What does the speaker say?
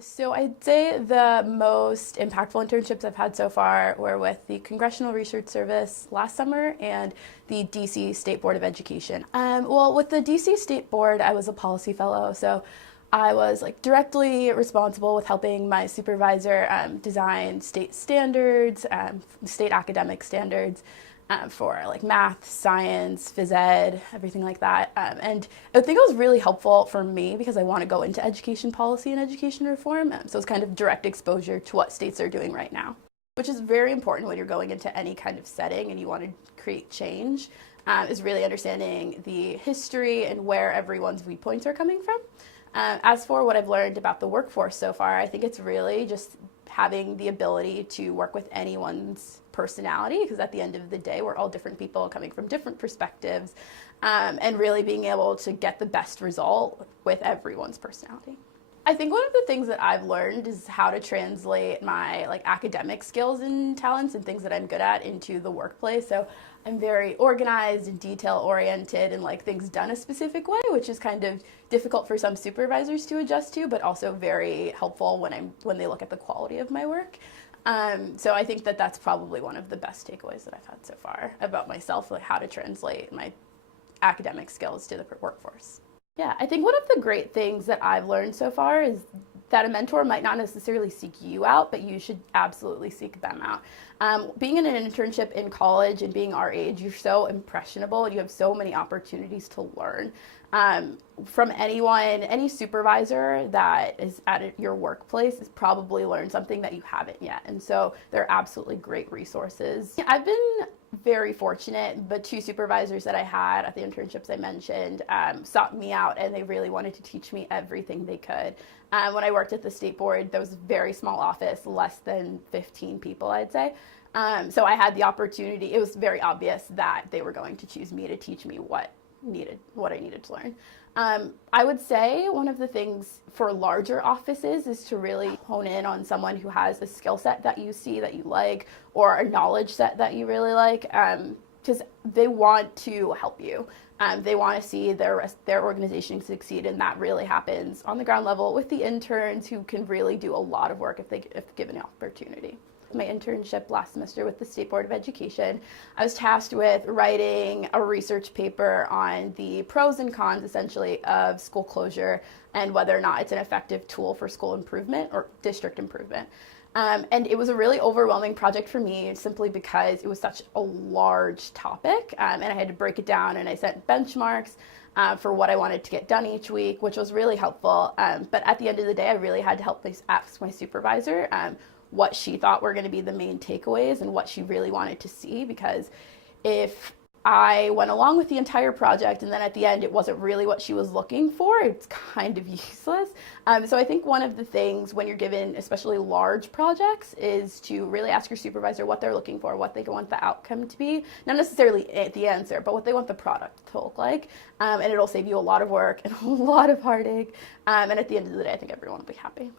So I'd say the most impactful internships I've had so far were with the Congressional Research Service last summer and the DC State Board of Education. Well, with the DC State Board, I was a policy fellow, so I was directly responsible with helping my supervisor design state standards, state academic standards for math, science, phys ed, everything like that. And I think it was really helpful for me because I want to go into education policy and education reform. So it's kind of direct exposure to what states are doing right now, which is very important when you're going into any kind of setting and you want to create change, is really understanding the history and where everyone's viewpoints are coming from. As for what I've learned about the workforce so far, I think it's really just having the ability to work with anyone's personality, because at the end of the day, we're all different people coming from different perspectives, and really being able to get the best result with everyone's personality. I think one of the things that I've learned is how to translate my academic skills and talents and things that I'm good at into the workplace. So I'm very organized and detail oriented and like things done a specific way, which is kind of difficult for some supervisors to adjust to, but also very helpful when they look at the quality of my work. So I think that that's probably one of the best takeaways that I've had so far about myself, like how to translate my academic skills to the workforce. Yeah, I think one of the great things that I've learned so far is that a mentor might not necessarily seek you out, but you should absolutely seek them out. Being in an internship in college and being our age, you're so impressionable and you have so many opportunities to learn. From anyone, any supervisor that is at your workplace has probably learned something that you haven't yet. And so they're absolutely great resources. I've been very fortunate. The two supervisors that I had at the internships I mentioned sought me out and they really wanted to teach me everything they could. When I worked at the state board, there was a very small office, less than 15 people, I'd say. So I had the opportunity. It was very obvious that they were going to choose me to teach me what I needed to learn. I would say one of the things for larger offices is to really hone in on someone who has a skill set that you see that you like, or a knowledge set that you really like, because they want to help you. They want to see their organization succeed, and that really happens on the ground level with the interns who can really do a lot of work if given the opportunity. My internship last semester with the State Board of Education, I was tasked with writing a research paper on the pros and cons, essentially, of school closure and whether or not it's an effective tool for school improvement or district improvement. And it was a really overwhelming project for me simply because it was such a large topic, and I had to break it down, and I set benchmarks for what I wanted to get done each week, which was really helpful. But at the end of the day, I really had to ask my supervisor what she thought were going to be the main takeaways and what she really wanted to see, because if I went along with the entire project and then at the end it wasn't really what she was looking for, it's kind of useless. So I think one of the things when you're given especially large projects is to really ask your supervisor what they're looking for, what they want the outcome to be, not necessarily the answer, but what they want the product to look like. And it'll save you a lot of work and a lot of heartache. And at the end of the day, I think everyone will be happy.